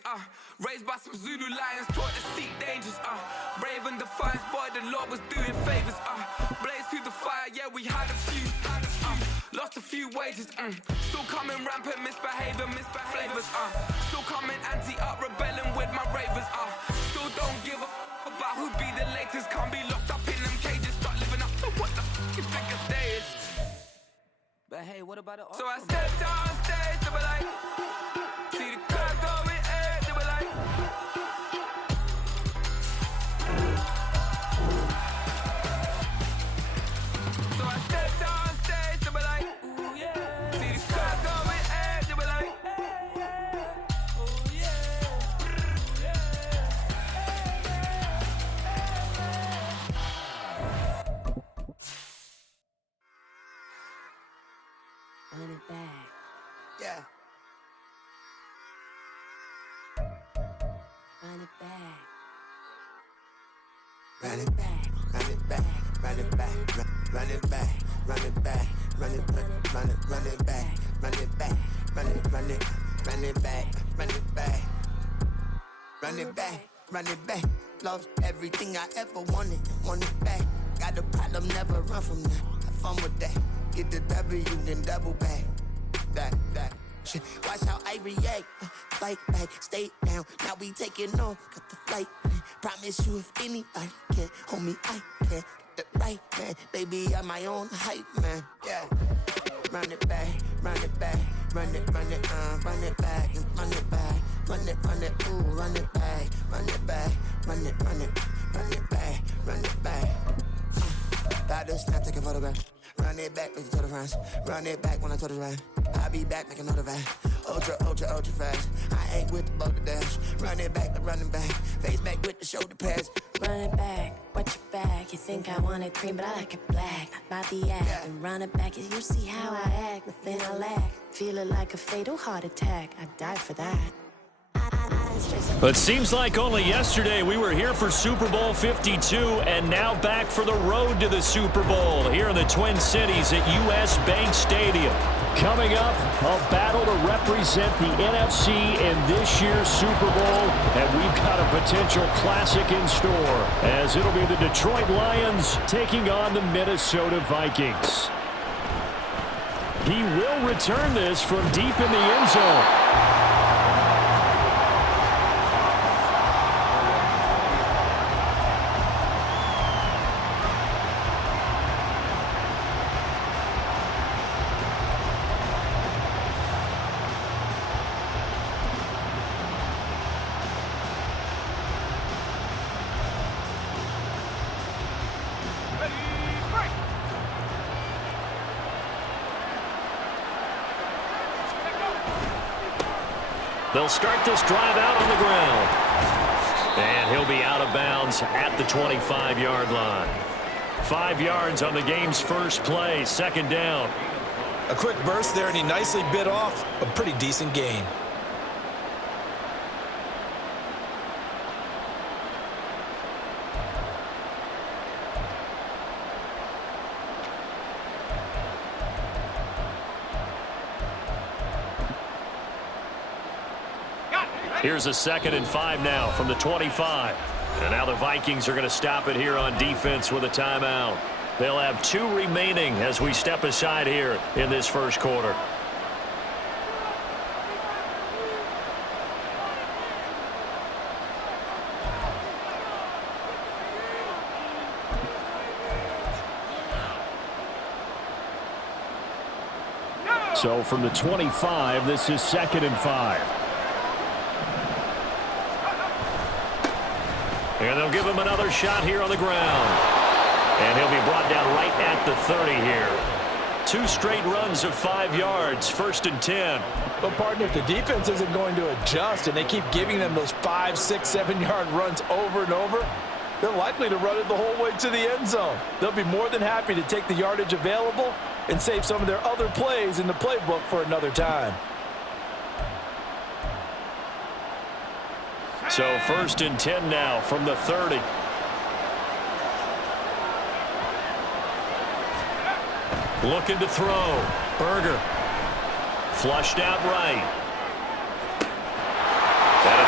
strangers, raised by some Zulu lions, taught to seek dangers, brave and defiant, boy, the Lord was doing favors, blaze through the fire, yeah, we had a few, lost a few wages, still coming rampant, misbehaving, flavors, still coming anti-up, rebelling with my ravers, still don't give a about who be the latest, can't be locked up in them cages, start living up to what the f*** you think a day is. But hey, what about it? So I stepped on stage, they were like, see the crowd going air, they were like, so I stepped on stage, they were like, ooh yeah, see the crowd going air, they were like, oh yeah, Run it back. yeah. Run it back. Run it back, run it back, run it back, run it back, run it back, run it back, run it back, run it back, run it back, run it back, run it back, run it back. Lost everything I ever wanted it back. Got a problem, never run from that. Have fun with that. Get the W, then double back. That. Shit. Watch how I react. Fight back, stay down. Now we taking off. Got the flight plan. Promise you if anybody can, homie, I can. Get the right man. Baby, I'm my own hype man. Yeah. Run it back, run it back, run it back, and run it back, run it, ooh, run it back, run it back, run it back, run it back. Got this, snap, take a photograph. Run it back, make it to the friends. Run it back when I told it right. I'll be back, make another van. Ultra fast. I ain't with the boat to dash. Run it back, the running back. Face back with the shoulder pads. Run it back, watch your back. You think I want it cream, but I like it black. Not by the act. And run it back, you see how I act. Nothing I lack. Feel it like a fatal heart attack. I'd die for that. But it seems like only yesterday we were here for Super Bowl 52 and now back for the road to the Super Bowl here in the Twin Cities at US Bank Stadium. Coming up, a battle to represent the NFC in this year's Super Bowl, and we've got a potential classic in store as it'll be the Detroit Lions taking on the Minnesota Vikings. He will return this from deep in the end zone. They'll start this drive out on the ground. And he'll be out of bounds at the 25-yard line. 5 yards on the game's first play, second down. A quick burst there, and he nicely bit off a pretty decent gain. Here's a 2nd and 5 now from the 25. And now the Vikings are going to stop it here on defense with a timeout. They'll have 2 remaining as we step aside here in this first quarter. So from the 25, this is 2nd and 5. And they'll give him another shot here on the ground. And he'll be brought down right at the 30 here. 2 straight runs of 5 yards, 1st and 10. But, partner, if the defense isn't going to adjust and they keep giving them those 5, 6, 7-yard runs over and over, they're likely to run it the whole way to the end zone. They'll be more than happy to take the yardage available and save some of their other plays in the playbook for another time. So 1st and 10 now from the 30. Looking to throw. Berger. Flushed out right. And a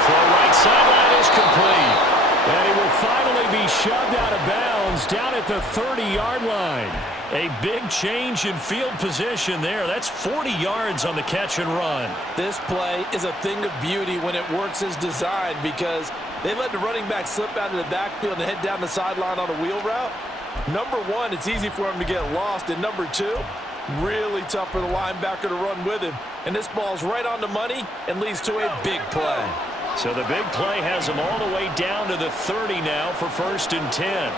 And he will finally be shoved out of bounds down at the 30-yard line. A big change in field position there. That's 40 yards on the catch and run. This play is a thing of beauty when it works as designed because they let the running back slip out of the backfield and head down the sideline on a wheel route. Number one, it's easy for him to get lost. And number two, really tough for the linebacker to run with him. And this ball's right on the money and leads to a big play. So the big play has him all the way down to the 30 now for 1st and 10.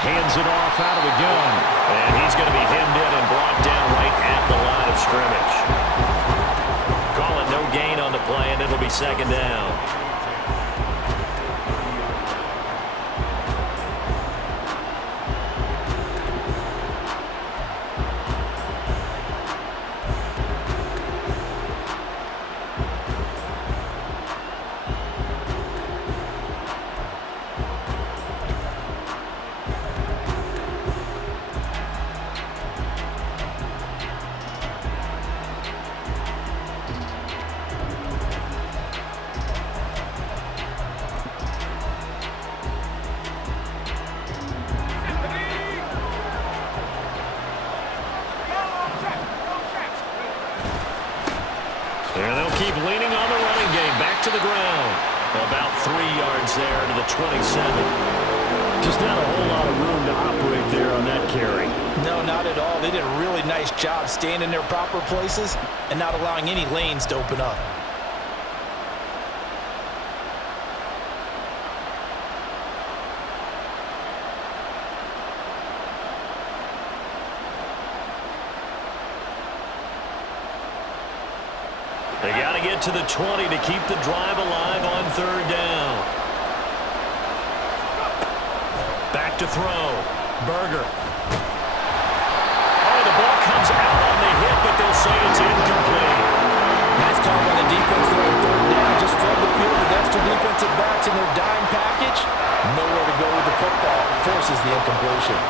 Hands it off out of the gun. And he's going to be hemmed in and brought down right at the line of scrimmage. Call it no gain on the play, and it'll be 2nd down. And they'll keep leaning on the running game. Back to the ground. About 3 yards there to the 27. Just not a whole lot of room to operate there on that carry. No, not at all. They did a really nice job staying in their proper places and not allowing any lanes to open up. They got to get to the 20 to keep the drive alive on 3rd down. Back to throw. Berger. Oh, the ball comes out on the hit, but they'll say it's incomplete. Nice call by the defense there on 3rd down. Just flood the field with extra defensive backs in their dime package. Nowhere to go with the football. Forces the incompletion.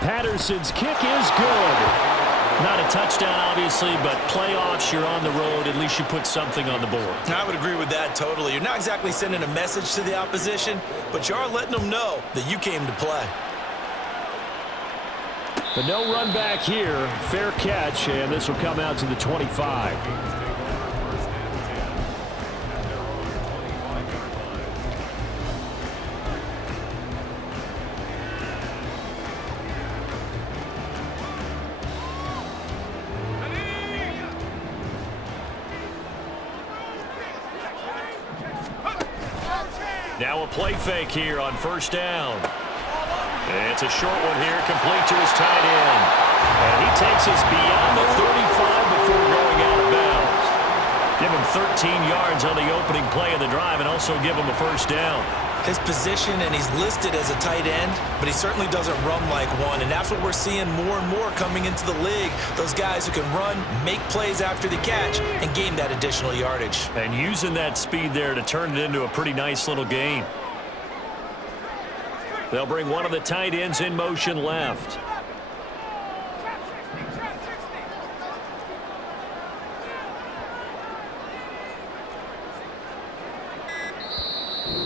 Patterson's kick is good. Not a touchdown, obviously, but playoffs, you're on the road. At least you put something on the board. I would agree with that totally. You're not exactly sending a message to the opposition, but you are letting them know that you came to play. But no run back here. Fair catch, and this will come out to the 25. Now a play fake here on 1st down. And it's a short one here, complete to his tight end. And he takes us beyond the 35 before going out of bounds. Give him 13 yards on the opening play of the drive and also give him a 1st down. His position, and he's listed as a tight end, but he certainly doesn't run like one, and that's what we're seeing more and more coming into the league. Those guys who can run, make plays after the catch, and gain that additional yardage. And using that speed there to turn it into a pretty nice little gain. They'll bring one of the tight ends in motion left.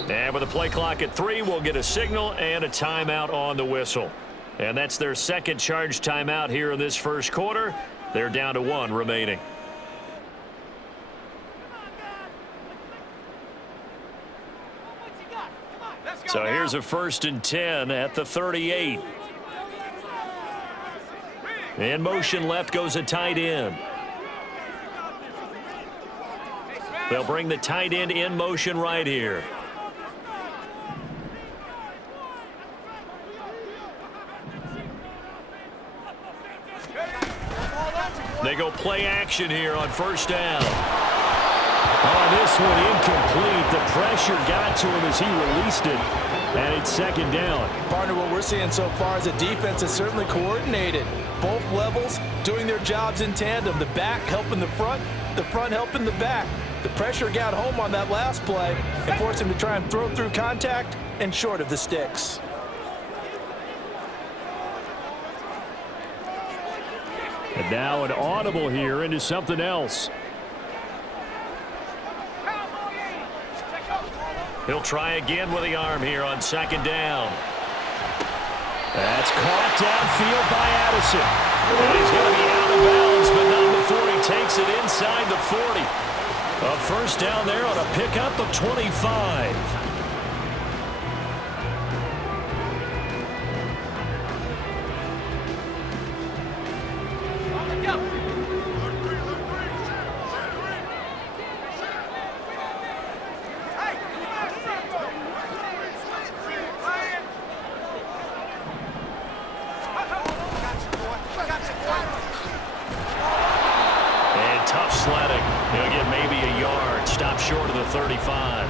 And with the play clock at 3, we'll get a signal and a timeout on the whistle. And that's their 2nd charge timeout here in this 1st quarter. They're down to 1 remaining. So here's a 1st and 10 at the 38. In motion left goes a tight end. They'll bring the tight end in motion right here. They go play action here on 1st down. Oh, this one incomplete. The pressure got to him as he released it. And it's 2nd down. Partner, what we're seeing so far is the defense is certainly coordinated. Both levels doing their jobs in tandem. The back helping the front helping the back. The pressure got home on that last play and forced him to try and throw through contact and short of the sticks. And now an audible here into something else. He'll try again with the arm here on second down. That's caught downfield by Addison. And he's going to be out of bounds, but not before he takes it inside the 40. A first down there on a pickup of 25. Short of the 35.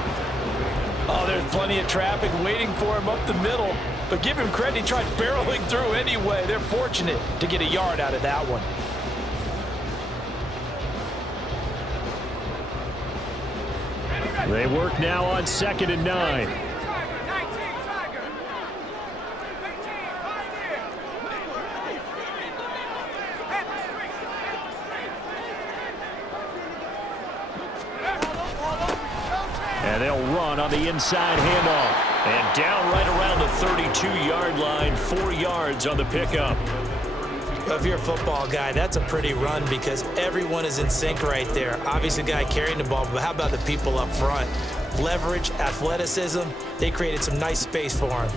Oh, there's plenty of traffic waiting for him up the middle. But give him credit, he tried barreling through anyway. They're fortunate to get a yard out of that one. They work now on 2nd and 9. And they'll run on the inside handoff. And down right around the 32-yard line, 4 yards on the pickup. Well, if you're a football guy, that's a pretty run because everyone is in sync right there. Obviously, the guy carrying the ball, but how about the people up front? Leverage, athleticism, they created some nice space for him.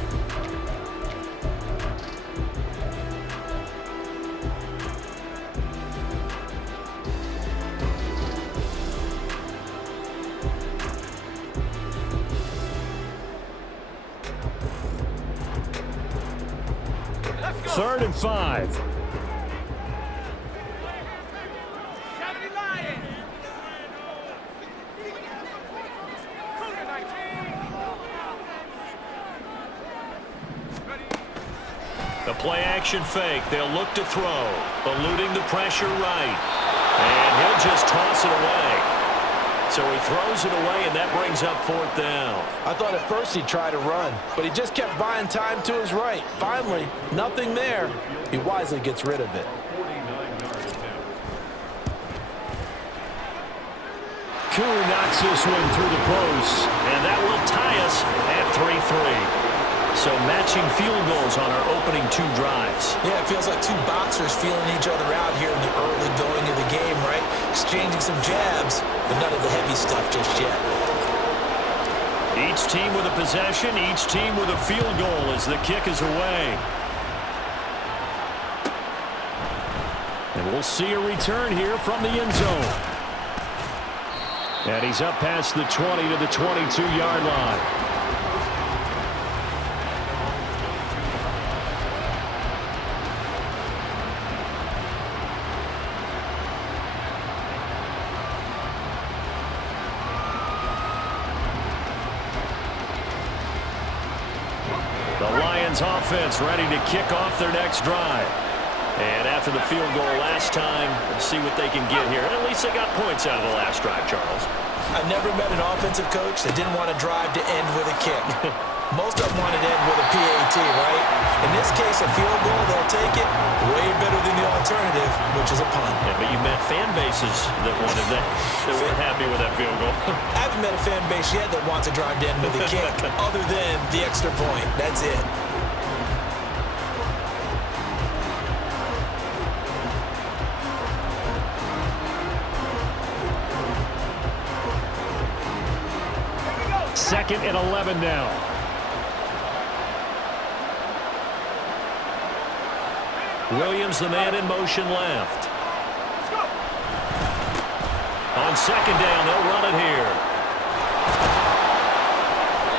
Third and 5. The play-action fake. They'll look to throw. Eluding the pressure right. And he'll just toss it away. So he throws it away, and that brings up 4th down. I thought at first he'd try to run, but he just kept buying time to his right. Finally, nothing there. He wisely gets rid of it. Koo knocks this one through the post, and that will tie us at 3-3. So matching field goals on our opening 2 drives. Yeah, it feels like 2 boxers feeling each other out here in the early going of the game, right? Exchanging some jabs, but none of the heavy stuff just yet. Each team with a possession, each team with a field goal as the kick is away. And we'll see a return here from the end zone. And he's up past the 20 to the 22-yard line. Offense ready to kick off their next drive. And after the field goal last time, we'll see what they can get here. And at least they got points out of the last drive, Charles. I never met an offensive coach that didn't want to drive to end with a kick. Most of them wanted to end with a PAT, right? In this case, a field goal, they'll take it way better than the alternative, which is a punt. Yeah, but you met fan bases that wanted that, that weren't happy with that field goal. I haven't met a fan base yet that wants to drive to end with a kick, other than the extra point. That's it. Second and 11 now. Williams, the man in motion left. On second down, they'll run it here.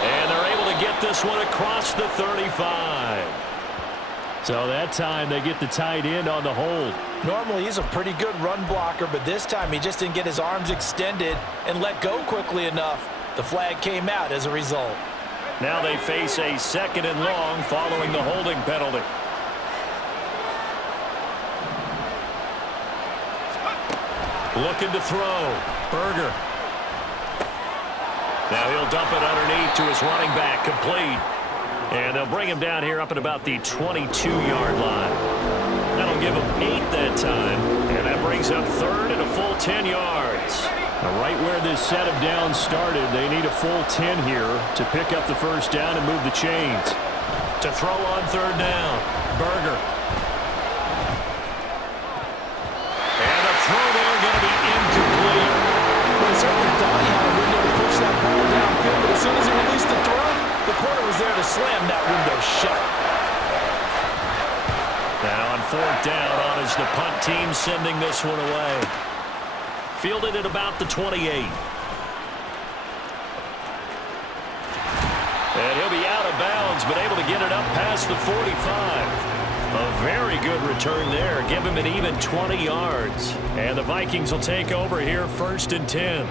And they're able to get this one across the 35. So that time they get the tight end on the hold. Normally he's a pretty good run blocker, but this time he just didn't get his arms extended and let go quickly enough. The flag came out as a result. Now they face a 2nd and long following the holding penalty. Looking to throw. Berger. Now he'll dump it underneath to his running back, complete. And they'll bring him down here up at about the 22-yard line. That'll give him 8 that time, and that brings up third and a full 10 yards. Now right where this set of downs started, they need a full 10 here to pick up the first down and move the chains. To throw on third down, Berger. And the throw there going to be incomplete. Well, he certainly thought he had a window to push that ball downfield, but as soon as he released the throw, the corner was there to slam that window shut. Now on fourth down on is the punt team sending this one away. Fielded at about the 28. And he'll be out of bounds, but able to get it up past the 45. A very good return there. Give him an even 20 yards. And the Vikings will take over here, 1st and 10.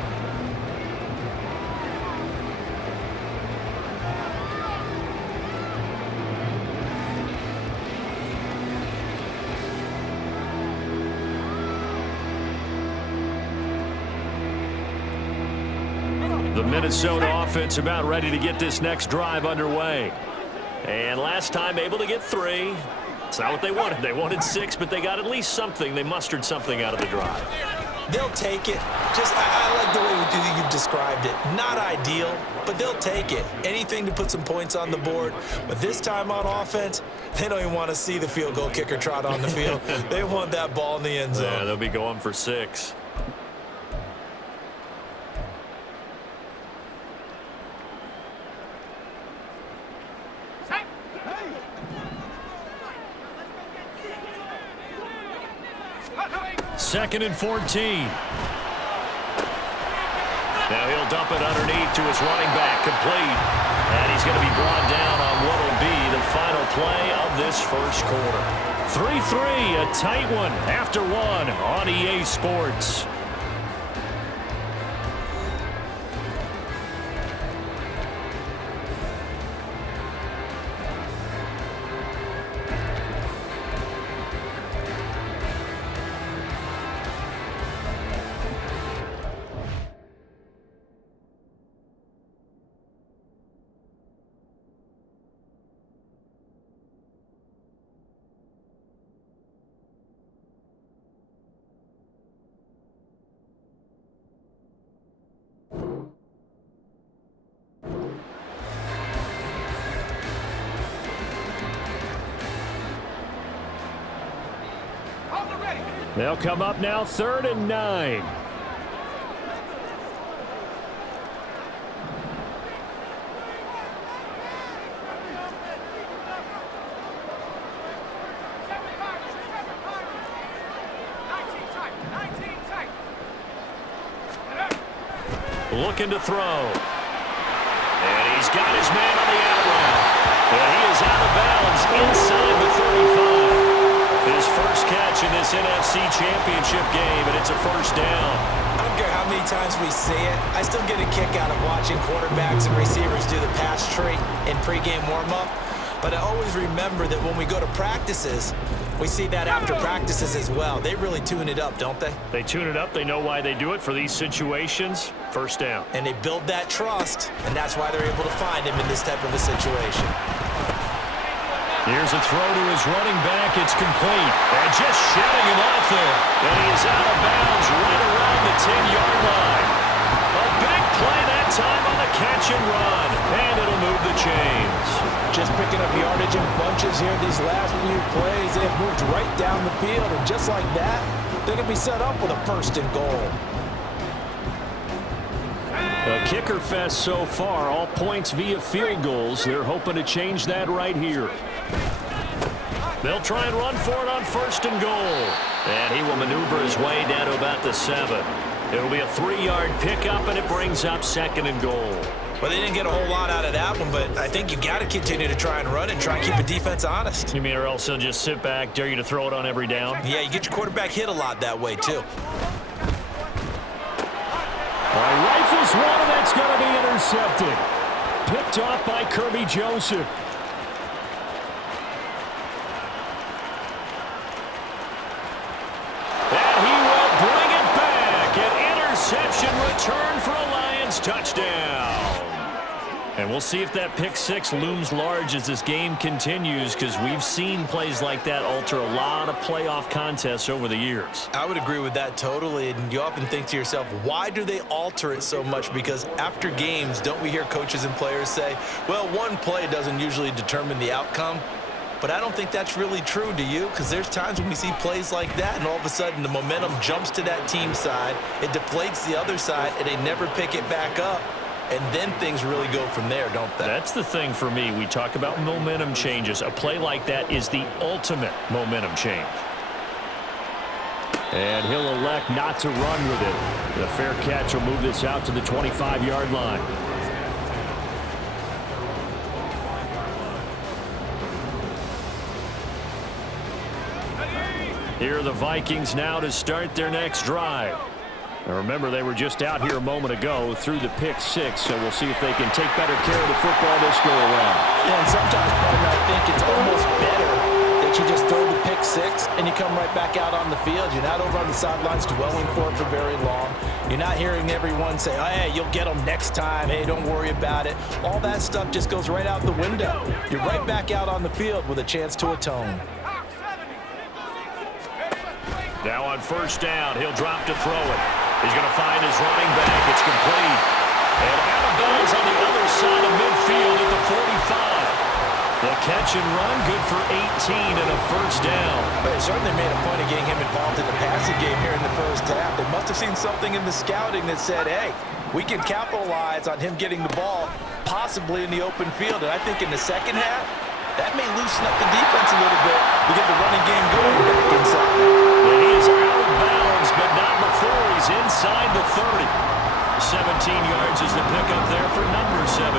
The Minnesota offense about ready to get this next drive underway. And last time able to get 3. It's not what they wanted. They wanted 6, but they got at least something. They mustered something out of the drive. They'll take it. I like the way you've described it. Not ideal, but they'll take it. Anything to put some points on the board. But this time on offense, they don't even want to see the field goal kicker trot on the field. They want that ball in the end zone. Yeah, they'll be going for 6. Second and 14. Now he'll dump it underneath to his running back, complete. And he's going to be brought down on what will be the final play of this first quarter. 3-3, a tight one after 1 on EA Sports. They'll come up now 3rd and 9. Looking to throw. And he's got his man on the out route. And he is out of bounds inside the 35. His first catch in this NFC Championship game, and it's a first down. I don't care how many times we see it. I still get a kick out of watching quarterbacks and receivers do the pass tree in pregame warm-up. But I always remember that when we go to practices, we see that after practices as well. They really tune it up, don't they? They tune it up. They know why they do it for these situations. First down. And they build that trust, and that's why they're able to find him in this type of a situation. Here's a throw to his running back. It's complete. And just shutting him off there. And he is out of bounds right around the 10-yard line. A big play that time on the catch and run. And it'll move the chains. Just picking up yardage in bunches here these last few plays. They have moved right down the field. And just like that, they're going to be set up with a 1st and goal. A kicker fest so far. All points via field goals. They're hoping to change that right here. They'll try and run for it on 1st and goal. And he will maneuver his way down to about the 7. It'll be a 3-yard pickup, and it brings up 2nd and goal. Well, they didn't get a whole lot out of that one, but I think you've got to continue to try and run and try and keep the defense honest. You mean or else they'll just sit back, dare you to throw it on every down? Yeah, you get your quarterback hit a lot that way, too. Rifles one, and that's going to be intercepted. Picked off by Kirby Joseph. And he will bring it back. An interception return for a Lions touchdown. And we'll see if that pick six looms large as this game continues, because we've seen plays like that alter a lot of playoff contests over the years. I would agree with that totally, and you often think to yourself, why do they alter it so much? Because after games, don't we hear coaches and players say, well, one play doesn't usually determine the outcome? But I don't think that's really true, do you? Because there's times when we see plays like that, and all of a sudden the momentum jumps to that team side, it deflates the other side, and they never pick it back up. And then things really go from there, don't they? That's the thing for me. We talk about momentum changes. A play like that is the ultimate momentum change. And he'll elect not to run with it. The fair catch will move this out to the 25-yard line. Here are the Vikings now to start their next drive. Now remember, they were just out here a moment ago through the pick six, so we'll see if they can take better care of the football this go around. Yeah, and sometimes, partner, I think it's almost better that you just throw the pick six and you come right back out on the field. You're not over on the sidelines dwelling for it for very long. You're not hearing everyone say, oh, hey, you'll get them next time. Hey, don't worry about it. All that stuff just goes right out the window. You're right back out on the field with a chance to atone. Now on first down, he'll drop to throw it. He's going to find his running back. It's complete. And out of bounds on the other side of midfield at the 45. The catch and run, good for 18 and a first down. They certainly made a point of getting him involved in the passing game here in the first half. They must have seen something in the scouting that said, hey, we can capitalize on him getting the ball, possibly in the open field. And I think in the second half, that may loosen up the defense a little bit to get the running game going back inside. And he is out of bounds, but not before he's inside the 30. 17 yards is the pickup there for number 17.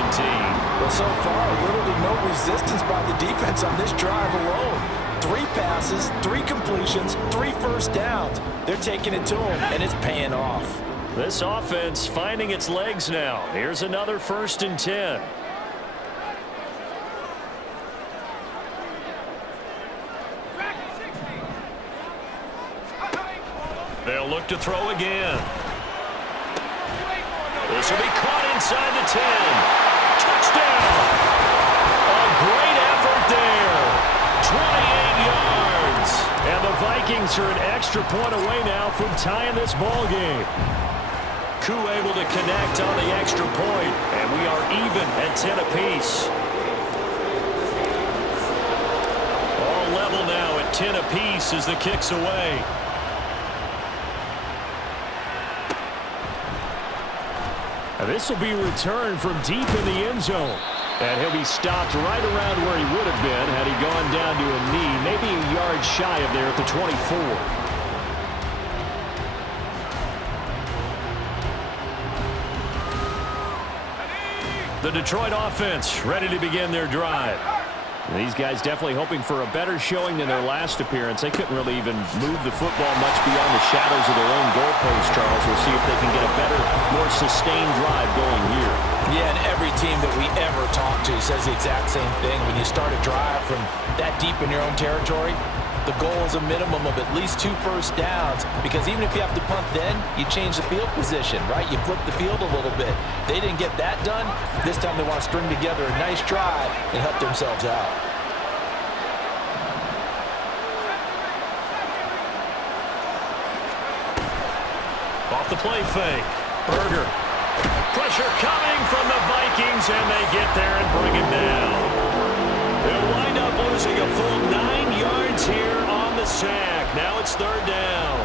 Well, so far, literally no resistance by the defense on this drive alone. 3 passes, 3 completions, 3 first downs. They're taking it to him, and it's paying off. This offense finding its legs now. Here's another 1st and 10. They'll look to throw again. This will be caught inside the 10. Touchdown! A great effort there. 28 yards. And the Vikings are an extra point away now from tying this ball game. Koo able to connect on the extra point, and we are even at 10 apiece. All level now at 10 apiece as the kick's away. And this will be returned from deep in the end zone. And he'll be stopped right around where he would have been had he gone down to a knee, maybe a yard shy of there at the 24. The Detroit offense ready to begin their drive. These guys definitely hoping for a better showing than their last appearance. They couldn't really even move the football much beyond the shadows of their own goalpost, Charles. We'll see if they can get a better, more sustained drive going here. Yeah, and every team that we ever talk to says the exact same thing. When you start a drive from that deep in your own territory, the goal is a minimum of at least 2 first downs, because even if you have to punt then, you change the field position, right? You flip the field a little bit. They didn't get that done. This time they want to string together a nice drive and help themselves out. Off the play fake. Berger. Pressure coming from the Vikings, and they get there and bring him down. They'll wind up losing a full 9 yards here on the sack. Now it's 3rd down.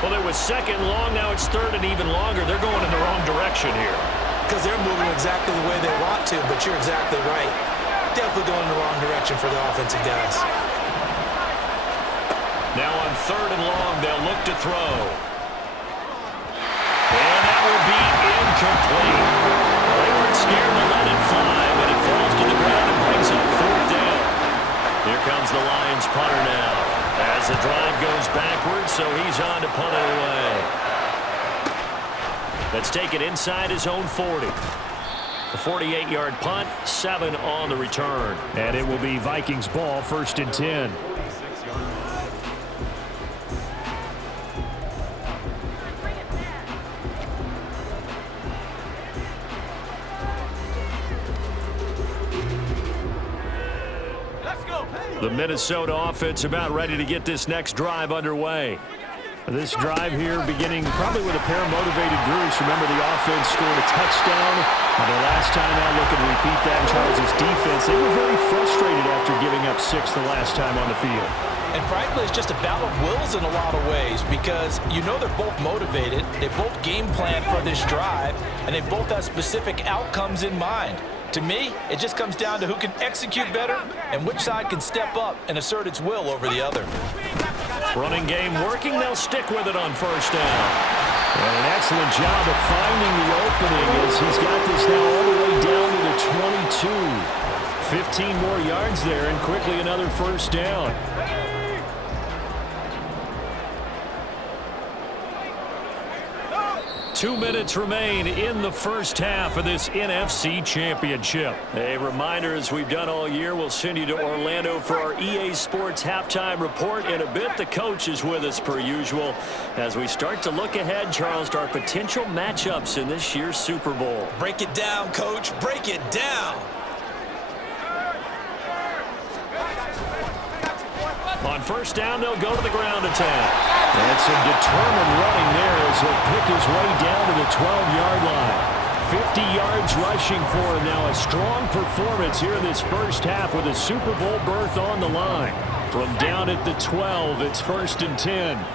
Well, it was 2nd long. Now it's 3rd and even longer. They're going in the wrong direction here. Because they're moving exactly the way they want to, but you're exactly right. Definitely going in the wrong direction for the offensive guys. Now on 3rd and long, they'll look to throw. And that will be incomplete. They weren't scared to let it fly, but it falls to the ground and brings up 4th down. Here comes the Lions punter now. As the drive goes backwards, so he's on to punt it away. Let's take it inside his own 40. A 48-yard punt, 7 on the return. And it will be Vikings ball, 1st and 10. The Minnesota offense about ready to get this next drive underway. This drive here beginning probably with a pair of motivated groups. Remember, the offense scored a touchdown. And the last time out, looking to repeat that in Charles' defense, they were very frustrated after giving up 6 the last time on the field. And frankly, it's just a battle of wills in a lot of ways because you know they're both motivated, they both game plan for this drive, and they both have specific outcomes in mind. To me, it just comes down to who can execute better and which side can step up and assert its will over the other. Running game working, they'll stick with it on first down. And an excellent job of finding the opening as he's got this now all the way down to the 22. 15 more yards there and quickly another first down. Two minutes remain in the first half of this NFC Championship. A reminder, as we've done all year, we'll send you to Orlando for our EA Sports halftime report. In a bit, the coach is with us per usual as we start to look ahead, Charles, to our potential matchups in this year's Super Bowl. Break it down, Coach. Break it down. On first down, they'll go to the ground attack. And some determined running there as he'll pick his way down to the 12-yard line. 50 yards rushing for him now. A strong performance here in this first half with a Super Bowl berth on the line. From down at the 12, it's 1st and 10.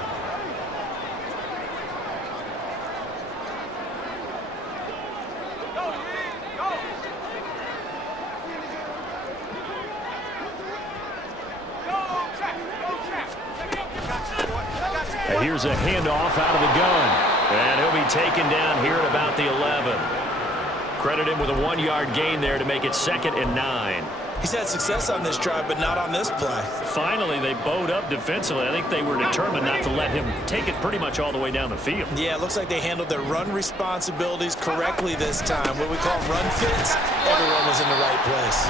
Here's a handoff out of the gun. And he'll be taken down here at about the 11. Credit him with a 1-yard gain there to make it 2nd and 9. He's had success on this drive, but not on this play. Finally, they bowed up defensively. I think they were determined not to let him take it pretty much all the way down the field. Yeah, it looks like they handled their run responsibilities correctly this time. What we call run fits, everyone was in the right place.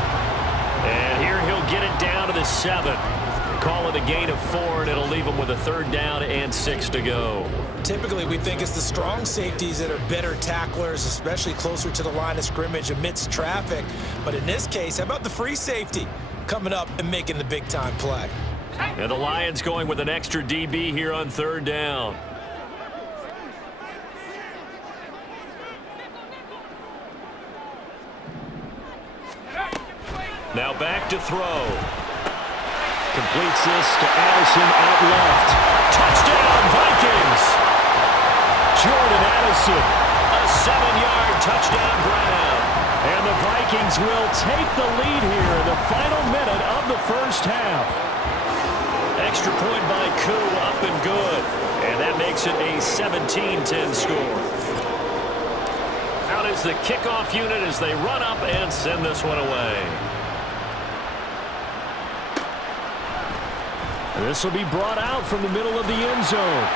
And here he'll get it down to the 7. Call it a gain of 4, and it'll leave him with a 3rd down and 6 to go. Typically, we think it's the strong safeties that are better tacklers, especially closer to the line of scrimmage amidst traffic. But in this case, how about the free safety coming up and making the big-time play? And the Lions going with an extra DB here on 3rd down. Now back to throw. Completes this to Addison out left. Touchdown, Vikings! Jordan Addison, a 7-yard touchdown grab. And the Vikings will take the lead here in the final minute of the first half. Extra point by Koo, up and good. And that makes it a 17-10 score. Out is the kickoff unit as they run up and send this one away. This will be brought out from the middle of the end zone.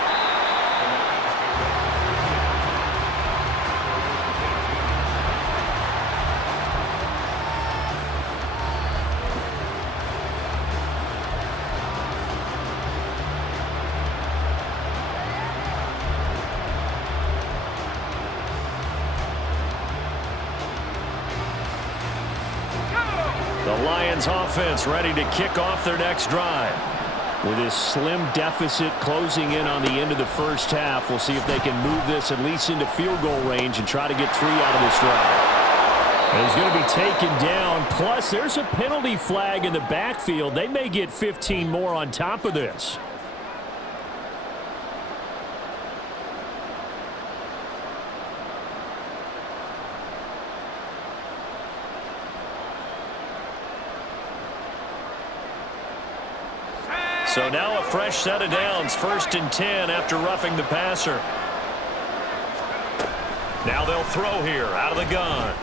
The Lions offense ready to kick off their next drive. With this slim deficit closing in on the end of the first half, we'll see if they can move this at least into field goal range and try to get 3 out of this drive. And he's going to be taken down. Plus, there's a penalty flag in the backfield. They may get 15 more on top of this. So now a fresh set of downs, 1st and 10 after roughing the passer. Now they'll throw here out of the gun.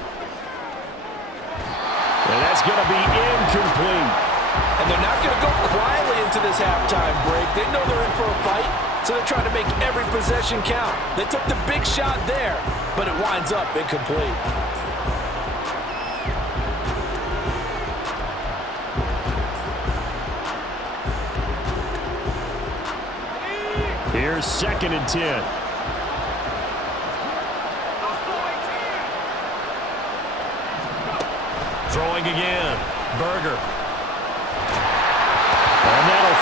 And that's going to be incomplete. And they're not going to go quietly into this halftime break. They know they're in for a fight, so they're trying to make every possession count. They took the big shot there, but it winds up incomplete. Here's 2nd and 10. Throwing again. Berger.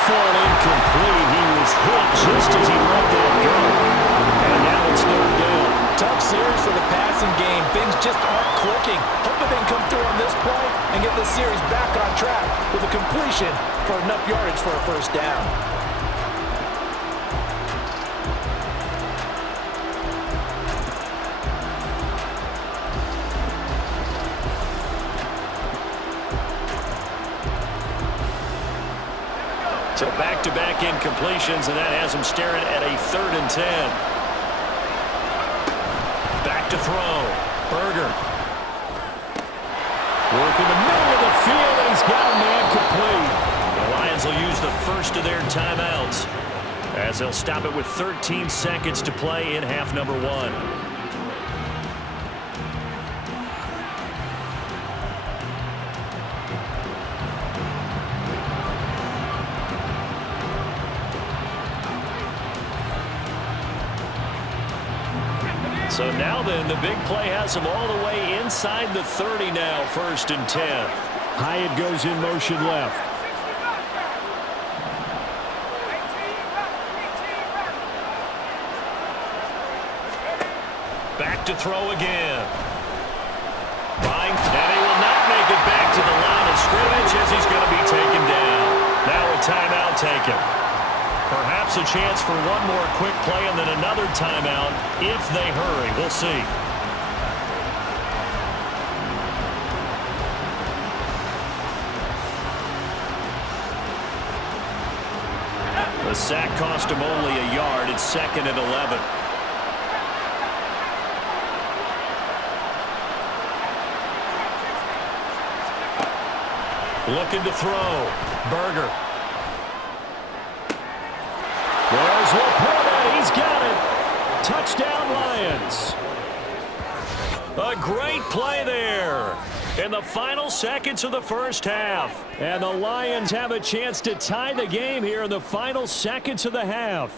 fall incomplete. He was hit just as he let that go. And now it's third down. Tough series for the passing game. Things just aren't clicking. Hoping they can come through on this play and get the series back on track with a completion for enough yardage for a first down. So back-to-back incompletions, and that has him staring at a 3rd and 10. Back to throw. Berger. Working the middle of the field, and he's got a man complete. The Lions will use the first of their timeouts as they'll stop it with 13 seconds to play in half number 1. So now then, the big play has him all the way inside the 30 now, 1st and 10. Hyatt goes in motion left. Back to throw again. Buying, and he will not make it back to the line of scrimmage as he's going to be taken down. Now a timeout taken. Perhaps a chance for one more quick play and then another timeout if they hurry. We'll see. The sack cost him only a yard. It's 2nd and 11. Looking to throw. Berger. There's Laporta. He's got it. Touchdown, Lions. A great play there in the final seconds of the first half. And the Lions have a chance to tie the game here in the final seconds of the half.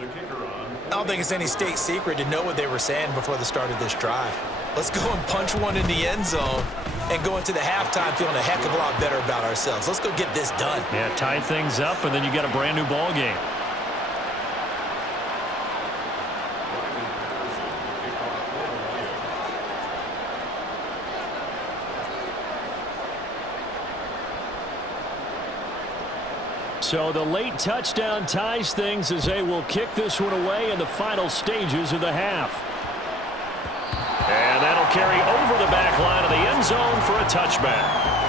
I don't think it's any state secret to know what they were saying before the start of this drive. Let's go and punch one in the end zone and go into the halftime feeling a heck of a lot better about ourselves. Let's go get this done. Yeah, tie things up, and then you got a brand new ball game. So the late touchdown ties things as they will kick this one away in the final stages of the half. And that'll carry over the back line of the end zone for a touchback.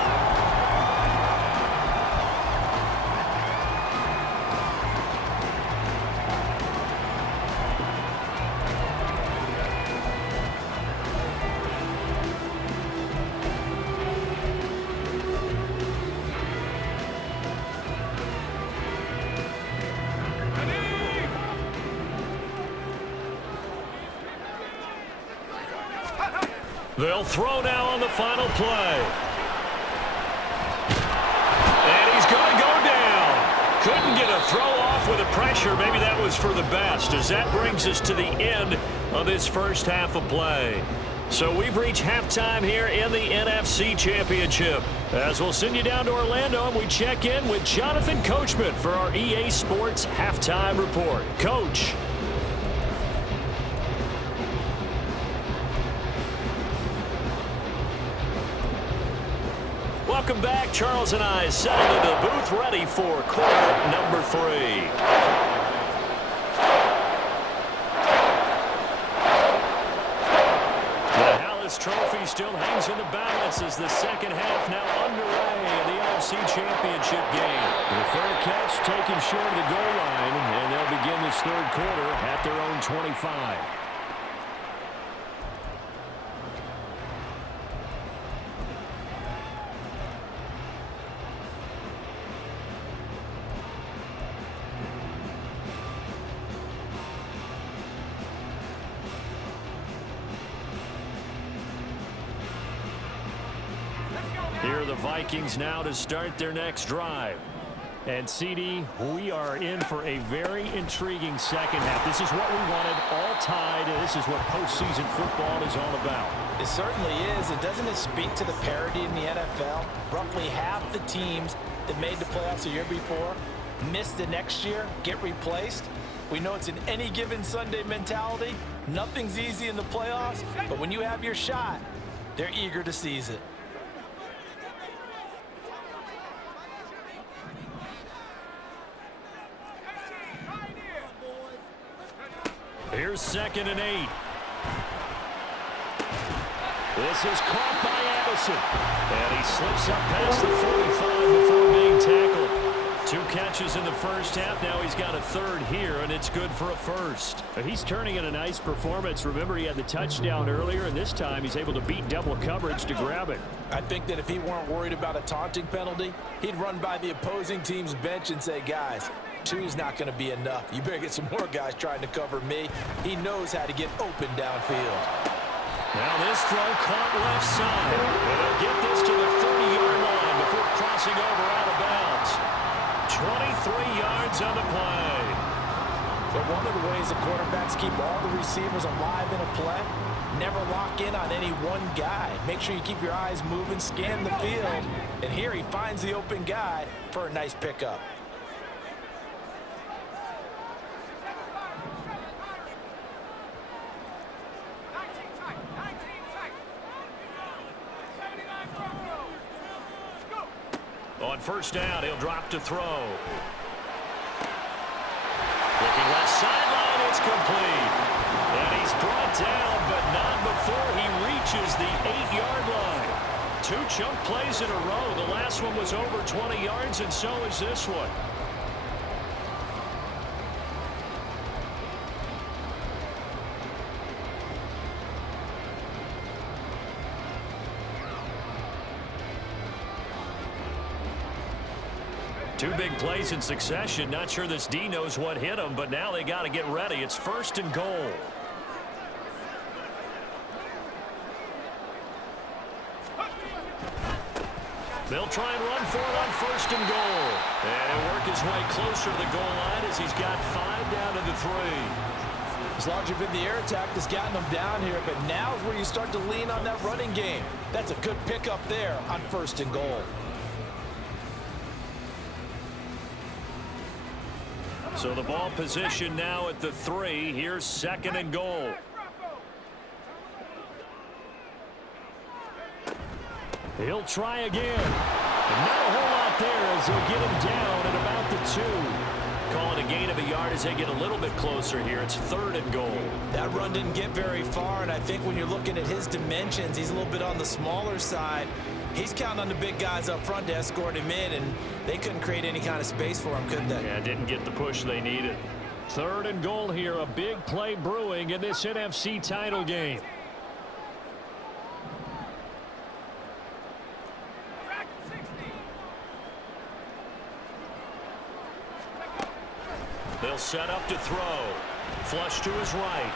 They'll throw now on the final play. And he's going to go down. Couldn't get a throw off with the pressure. Maybe that was for the best, as that brings us to the end of this first half of play. So we've reached halftime here in the NFC Championship. As we'll send you down to Orlando, and we check in with Jonathan Coachman for our EA Sports Halftime Report. Coach. Welcome back. Charles and I settled into the booth ready for quarter number 3. The Hallis Trophy still hangs in the balance as the second half now underway in the NFC Championship game. The fair catch taken short of the goal line, and they'll begin this third quarter at their own 25. Here are the Vikings now to start their next drive. And, CD, we are in for a very intriguing second half. This is what we wanted, all tied, and this is what postseason football is all about. It certainly is. And doesn't it speak to the parity in the NFL? Roughly half the teams that made the playoffs the year before miss the next year, get replaced. We know it's an any given Sunday mentality. Nothing's easy in the playoffs, but when you have your shot, they're eager to seize it. Here's 2nd and 8. This is caught by Addison. And he slips up past the 45 before being tackled. 2 catches in the first half. Now he's got a 3rd here, and it's good for a 1st. He's turning in a nice performance. Remember, he had the touchdown earlier, and this time he's able to beat double coverage to grab it. I think that if he weren't worried about a taunting penalty, he'd run by the opposing team's bench and say, guys, 2's not going to be enough. You better get some more guys trying to cover me. He knows how to get open downfield. Now this throw caught left side. And they'll get this to the 30-yard line before crossing over out of bounds. 23 yards on the play. But one of the ways the quarterbacks keep all the receivers alive in a play, never lock in on any one guy. Make sure you keep your eyes moving, scan the field. And here he finds the open guy for a nice pickup. On 1st down, he'll drop to throw. Looking left sideline, it's complete. And he's brought down, but not before he reaches the 8-yard line. 2 chunk plays in a row. The last one was over 20 yards, and so is this one. Two big plays in succession. Not sure this D knows what hit him, but now they got to get ready. It's 1st and goal. They'll try and run for it on 1st and goal. And he'll work his way closer to the goal line as he's got 5 down to the 3. As long as you've been the air attack that's gotten them down here, but now is where you start to lean on that running game. That's a good pickup there on 1st and goal. So the ball position now at the 3. Here's 2nd and goal. He'll try again. And not a whole lot there as they'll get him down at about the 2. Call it a gain of a yard as they get a little bit closer here. It's 3rd and goal. That run didn't get very far, and I think when you're looking at his dimensions, he's a little bit on the smaller side. He's counting on the big guys up front to escort him in, and they couldn't create any kind of space for him, could they? Yeah, didn't get the push they needed. 3rd and goal here. A big play brewing in this NFC title game. They'll set up to throw. Flush to his right.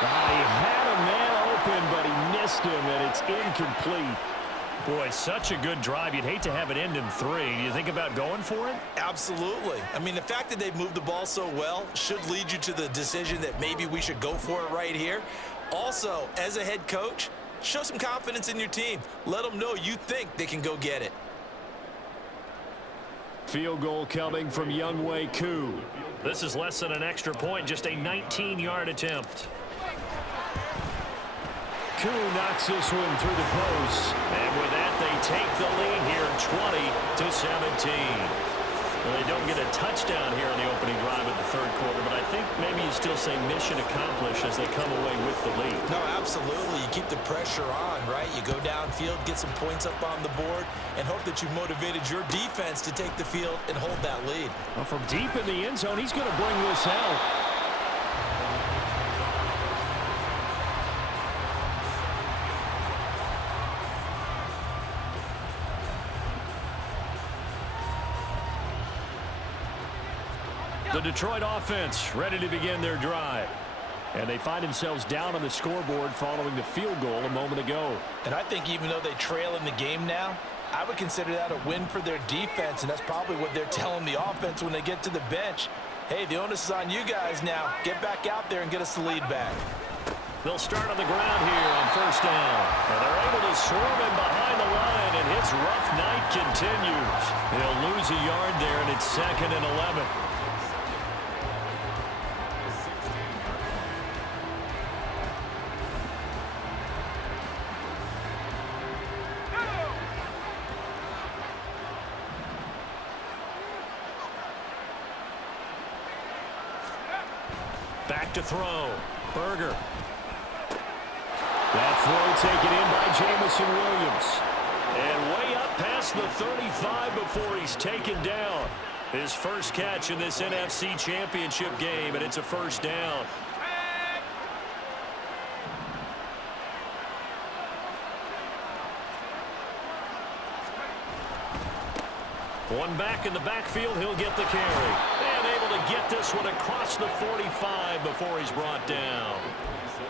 He had a man open, but he missed him, and it's incomplete. Boy, such a good drive. You'd hate to have it end in 3. Do you think about going for it? Absolutely. I mean, the fact that they've moved the ball so well should lead you to the decision that maybe we should go for it right here. Also, as a head coach, show some confidence in your team. Let them know you think they can go get it. Field goal coming from Younghoe Koo. This is less than an extra point, just a 19-yard attempt. Koo knocks this one through the post. And with that, they take the lead here 20-17. Well, they don't get a touchdown here on the opening drive of the 3rd quarter, but I think maybe you still say mission accomplished as they come away with the lead. No, absolutely. You keep the pressure on, right? You go downfield, get some points up on the board, and hope that you've motivated your defense to take the field and hold that lead. Well, from deep in the end zone, he's going to bring this out. The Detroit offense ready to begin their drive. And they find themselves down on the scoreboard following the field goal a moment ago. And I think even though they trail in the game now, I would consider that a win for their defense, and that's probably what they're telling the offense when they get to the bench. Hey, the onus is on you guys now. Get back out there and get us the lead back. They'll start on the ground here on first down. And they're able to swarm him behind the line, and his rough night continues. He'll lose a yard there, and it's 2nd and 11. Back to throw. Berger. That throw taken in by Jamison Williams. And way up past the 35 before he's taken down. His first catch in this NFC Championship game, and it's a first down. One back in the backfield, he'll get the carry. And able to get this one across the 45 before he's brought down.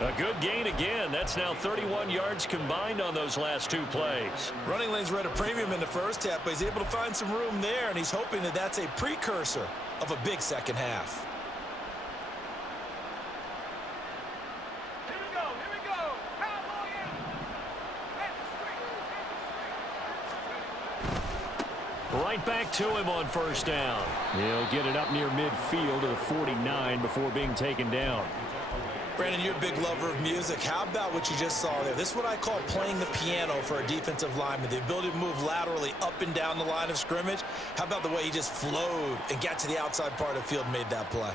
A good gain again. That's now 31 yards combined on those last 2 plays. Running lanes were at a premium in the first half, but he's able to find some room there, and he's hoping that that's a precursor of a big second half. Right back to him on first down. He'll get it up near midfield to the 49 before being taken down. Brandon, you're a big lover of music. How about what you just saw there? This is what I call playing the piano for a defensive lineman. The ability to move laterally up and down the line of scrimmage. How about the way he just flowed and got to the outside part of the field and made that play?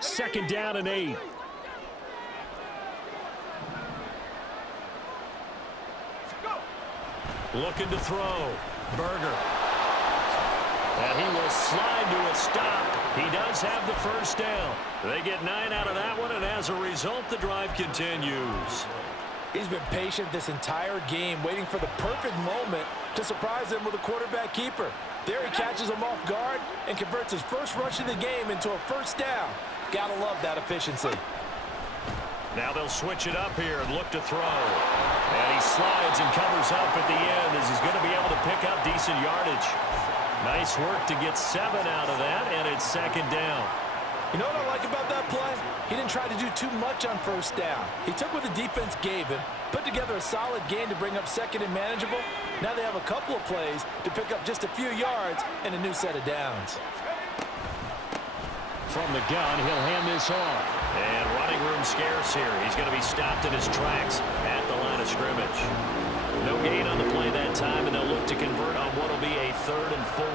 Second down and 8. Looking to throw. Berger. And he will slide to a stop. He does have the first down. They get 9 out of that one, and as a result, the drive continues. He's been patient this entire game, waiting for the perfect moment to surprise them with a quarterback keeper. There he catches him off guard and converts his first rush of the game into a first down. Gotta love that efficiency. Now they'll switch it up here and look to throw. And he slides and covers up at the end as he's going to be able to pick up decent yardage. Nice work to get 7 out of that, and it's second down. You know what I like about that play? He didn't try to do too much on first down. He took what the defense gave him, put together a solid gain to bring up second and manageable. Now they have a couple of plays to pick up just a few yards and a new set of downs. From the gun, he'll hand this off. And running room scarce here. He's going to be stopped in his tracks at the line of scrimmage. No gain on the play that time, and they'll look to convert on what will be a 3rd and 4.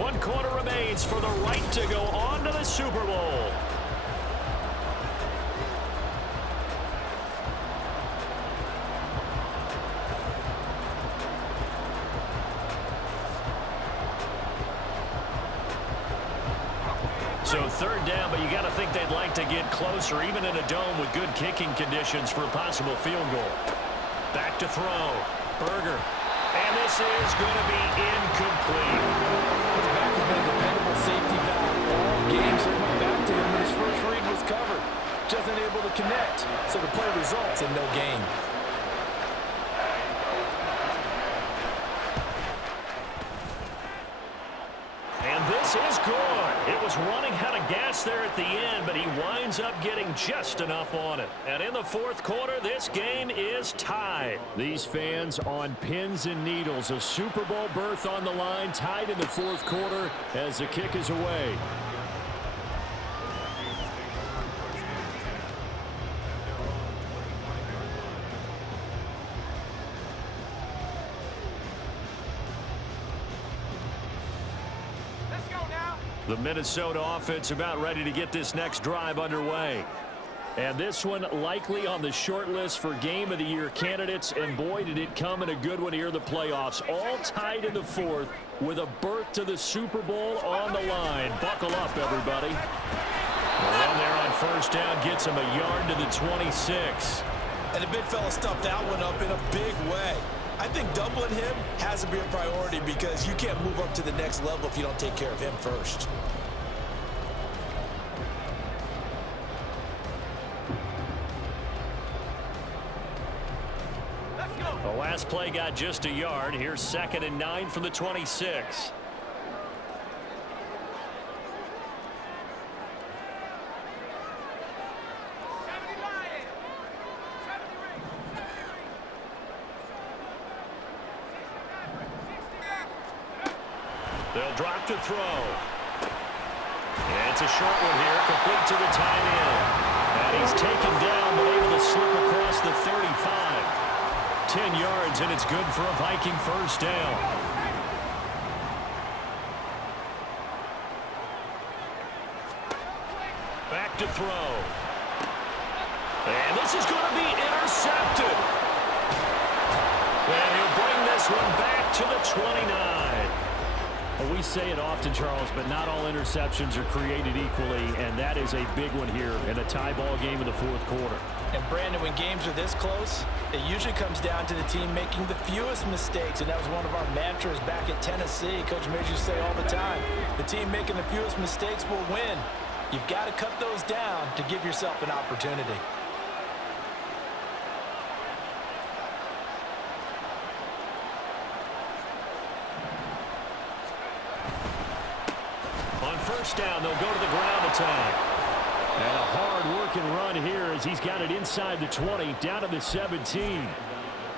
One quarter remains for the right to go on to the Super Bowl. So 3rd down, but you got to think they'd like to get closer, even in a dome with good kicking conditions for a possible field goal. Back to throw. Berger. And this is going to be incomplete. His back has been a dependable safety valve all game, so it went back to him when his first read was covered. Just unable to connect, so the play results in no gain. And this is good. It was running out of gas there at the end, but he winds up getting just enough on it. And in the fourth quarter, this game is tied. These fans on pins and needles. A Super Bowl berth on the line, tied in the fourth quarter as the kick is away. The Minnesota offense about ready to get this next drive underway. And this one likely on the short list for Game of the Year candidates. And boy, did it come in a good one here in the playoffs. All tied in the fourth with a berth to the Super Bowl on the line. Buckle up, everybody. And there on first down gets him a yard to the 26. And the big fella stuffed that one up in a big way. I think doubling him has to be a priority because you can't move up to the next level if you don't take care of him first. The last play got just a yard. Here's 2nd and 9 from the 26. They'll drop to throw. And it's a short one here, complete to the tight end. And he's taken down, but able to slip across the 35. 10 yards, and it's good for a Viking first down. Back to throw. And this is going to be intercepted. And he'll bring this one back to the 29. Well, we say it often, Charles, but not all interceptions are created equally, and that is a big one here in a tie ball game in the fourth quarter. And, Brandon, when games are this close, it usually comes down to the team making the fewest mistakes, and that was one of our mantras back at Tennessee. Coach Major used to say all the time, the team making the fewest mistakes will win. You've got to cut those down to give yourself an opportunity. First down, they'll go to the ground attack. And a hard-working run here as he's got it inside the 20, down to the 17.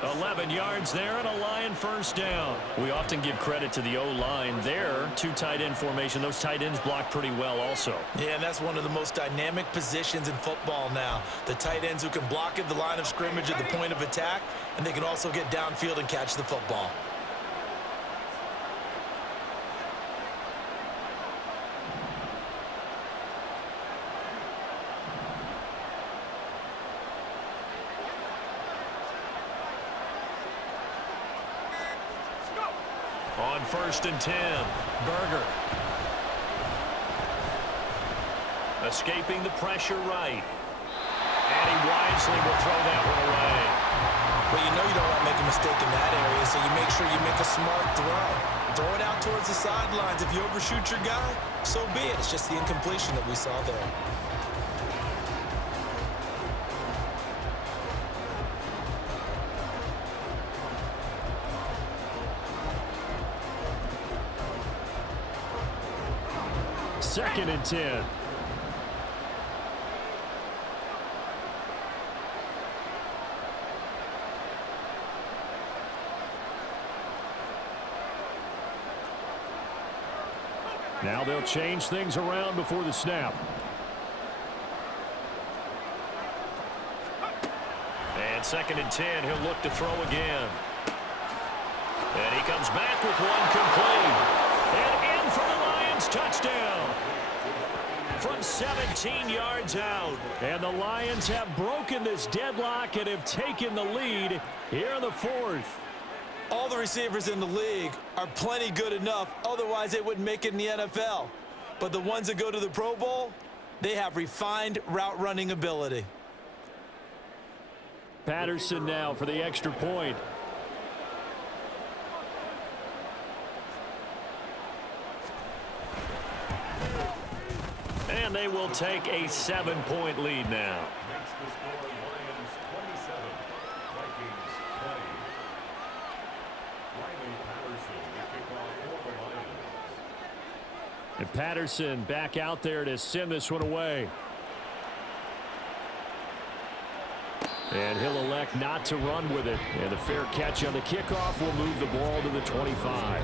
11 yards there and a Lion first down. We often give credit to the O-line there. 2 tight end formation. Those tight ends block pretty well also. Yeah, and that's one of the most dynamic positions in football now. The tight ends who can block at the line of scrimmage at the point of attack, and they can also get downfield and catch the football. On 1st and 10, Berger. Escaping the pressure right. And he wisely will throw that one away. Well, you know you don't want to make a mistake in that area, so you make sure you make a smart throw. Throw it out towards the sidelines. If you overshoot your guy, so be it. It's just the incompletion that we saw there. Second and 10. Now they'll change things around before the snap. And 2nd and 10, he'll look to throw again. And he comes back with one complete. And in for the Lions touchdown. From 17 yards out. And the Lions have broken this deadlock and have taken the lead here in the fourth. All the receivers in the league are plenty good enough, otherwise they wouldn't make it in the NFL. But the ones that go to the Pro Bowl, they have refined route running ability. Patterson now for the extra point. And they will take a 7-point lead now. Makes the score Lions 27, Vikings 20. Riley Patterson to kick off for the Lions. And Patterson back out there to send this one away. And he'll elect not to run with it. And a fair catch on the kickoff will move the ball to the 25.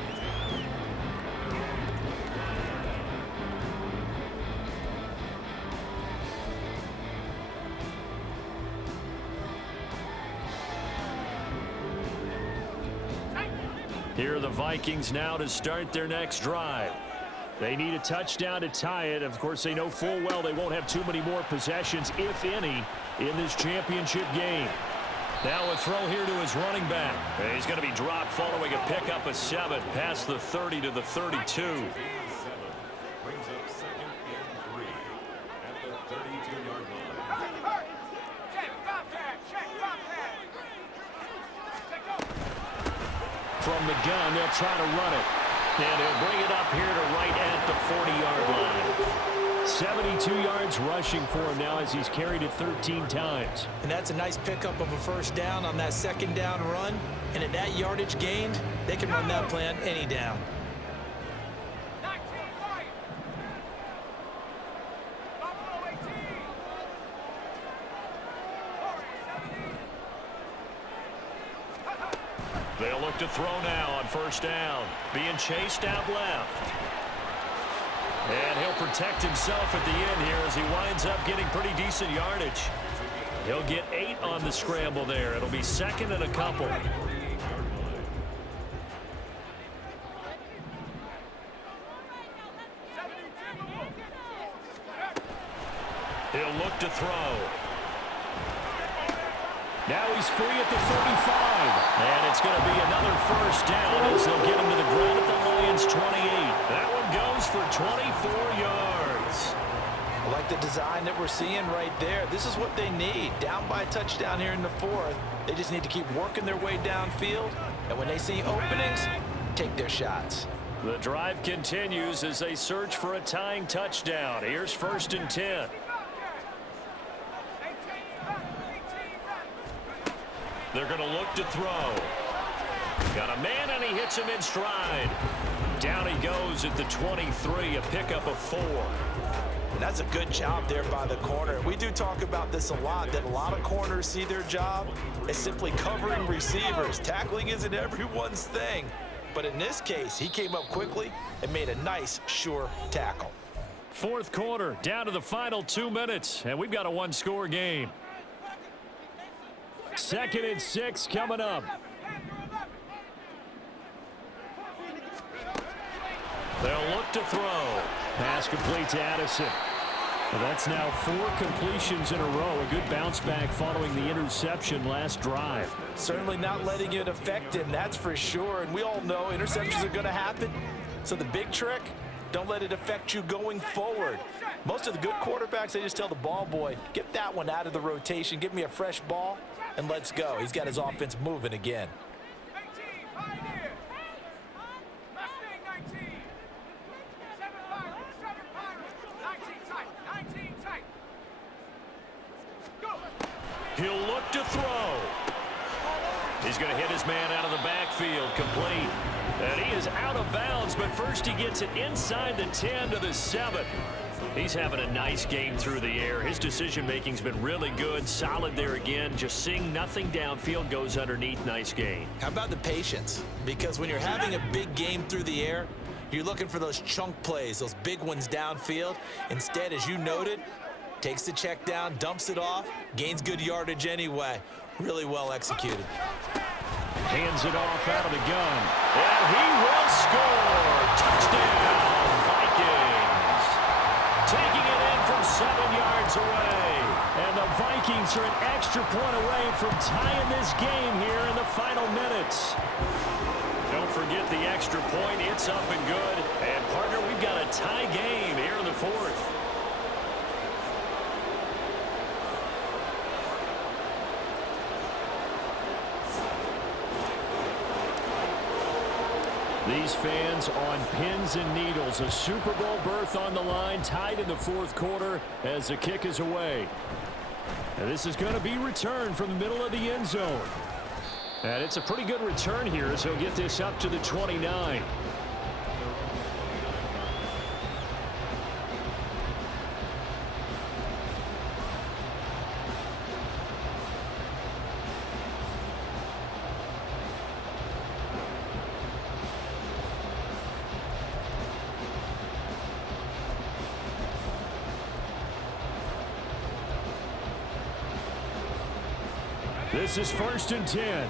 Here are the Vikings now to start their next drive. They need a touchdown to tie it. Of course, they know full well they won't have too many more possessions, if any, in this championship game. Now a throw here to his running back. He's going to be dropped following a pickup of 7 past the 30 to the 32. Brings up 2nd and 3 at the 32-yard line. From the gun, they'll try to run it. And he'll bring it up here to right at the 40-yard line. 72 yards rushing for him now as he's carried it 13 times. And that's a nice pickup of a first down on that second down run. And at that yardage gained, they can run that play on any down. They'll look to throw now on first down. Being chased out left. And he'll protect himself at the end here as he winds up getting pretty decent yardage. He'll get 8 on the scramble there. It'll be 2nd and a couple. He'll look to throw. Now he's free at the 35. And it's going to be another first down as they'll get him to the ground at the Lions' 28. That one goes for 24 yards. I like the design that we're seeing right there. This is what they need. Down by a touchdown here in the 4th. They just need to keep working their way downfield. And when they see openings, take their shots. The drive continues as they search for a tying touchdown. Here's 1st and 10. They're going to look to throw. Got a man, and he hits him in stride. Down he goes at the 23, a pickup of 4. And that's a good job there by the corner. We do talk about this a lot, that a lot of corners see their job as simply covering receivers. Tackling isn't everyone's thing. But in this case, he came up quickly and made a nice, sure tackle. 4th quarter, down to the final 2 minutes, and we've got a one-score game. 2nd and 6 coming up. They'll look to throw. Pass complete to Addison. Well, that's now 4 completions in a row. A good bounce back following the interception last drive. Certainly not letting it affect him, that's for sure. And we all know interceptions are going to happen. So the big trick, don't let it affect you going forward. Most of the good quarterbacks, they just tell the ball boy, get that one out of the rotation, give me a fresh ball, and let's go. He's got his offense moving again. He'll look to throw. He's going to hit his man out of the backfield, complete. And he is out of bounds, but first he gets it inside the 10 to the 7. He's having a nice game through the air. His decision-making's been really good, solid there again. Just seeing nothing downfield, goes underneath. Nice game. How about the patience? Because when you're having a big game through the air, you're looking for those chunk plays, those big ones downfield. Instead, as you noted, takes the check down, dumps it off, gains good yardage anyway. Really well executed. Hands it off out of the gun. And he will score. Touchdown, Vikings. Taking it in from 7 yards away. And the Vikings are an extra point away from tying this game here in the final minutes. Don't forget the extra point. It's up and good. And, partner, we've got a tie game here in the 4th. These fans on pins and needles. A Super Bowl berth on the line, tied in the 4th quarter as the kick is away. And this is going to be returned from the middle of the end zone. And it's a pretty good return here as he'll get this up to the 29. This is 1st and 10.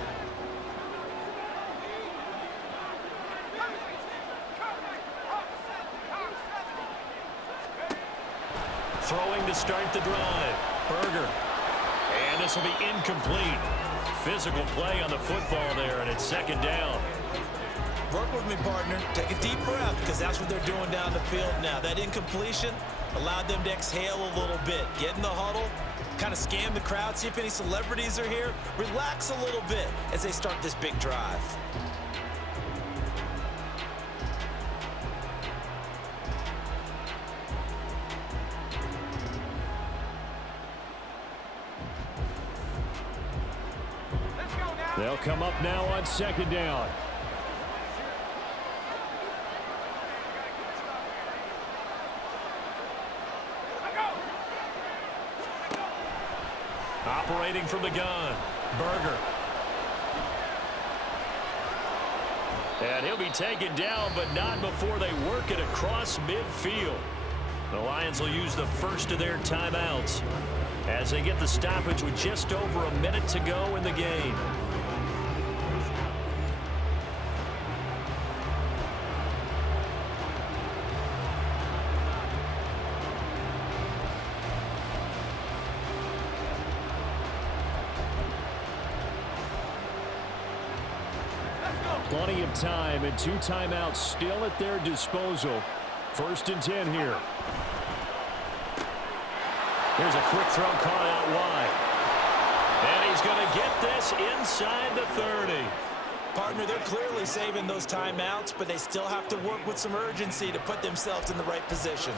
Throwing to start the drive. Berger. And this will be incomplete. Physical play on the football there, and it's 2nd down. Work with me, partner. Take a deep breath, because that's what they're doing down the field now. That incompletion allowed them to exhale a little bit. Get in the huddle, kind of scan the crowd, see if any celebrities are here. Relax a little bit as they start this big drive. They'll come up now on 2nd down. Operating from the gun, Berger. And he'll be taken down, but not before they work it across midfield. The Lions will use the first of their timeouts as they get the stoppage with just over a minute to go in the game. Plenty of time and 2 timeouts still at their disposal. 1st and 10 here. Here's a quick throw caught out wide. And he's going to get this inside the 30. Partner, they're clearly saving those timeouts, but they still have to work with some urgency to put themselves in the right position.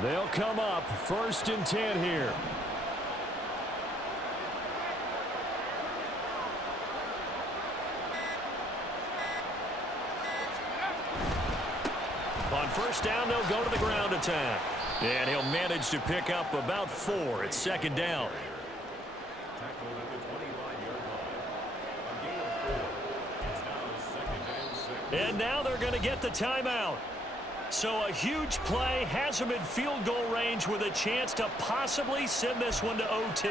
They'll come up 1st and 10 here. On 1st down, they'll go to the ground attack. And he'll manage to pick up about 4 at 2nd down. Tackled at the 25-yard line. A gain of 4. It's now 2nd and 6. And now they're going to get the timeout. So a huge play has them in field goal range with a chance to possibly send this one to OT.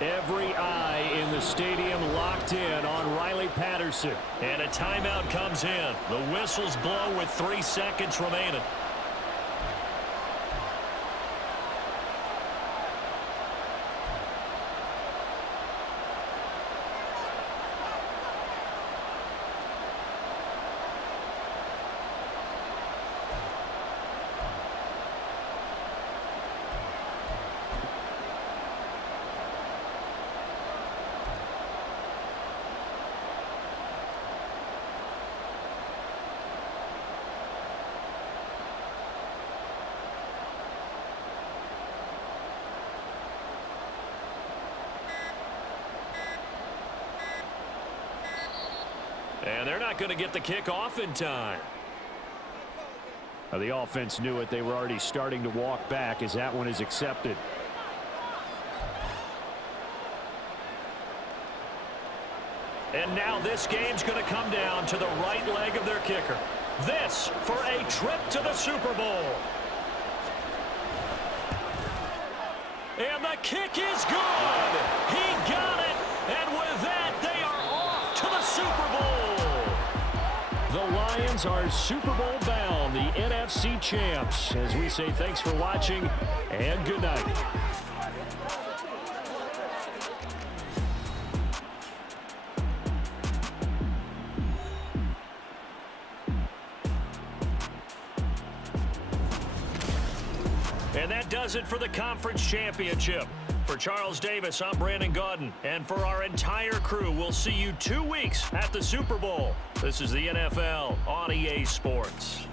Every eye in the stadium locked in on Riley Patterson. And a timeout comes in. The whistles blow with 3 seconds remaining. And they're not going to get the kick off in time. The offense knew it. They were already starting to walk back as that one is accepted. And now this game's going to come down to the right leg of their kicker. This for a trip to the Super Bowl. And the kick is good. He got it. And with that, they are off to the Super Bowl. The Lions are Super Bowl bound, the NFC champs. As we say thanks for watching and good night. And that does it for the conference championship. For Charles Davis, I'm Brandon Gaudin. And for our entire crew, we'll see you 2 weeks at the Super Bowl. This is the NFL on EA Sports.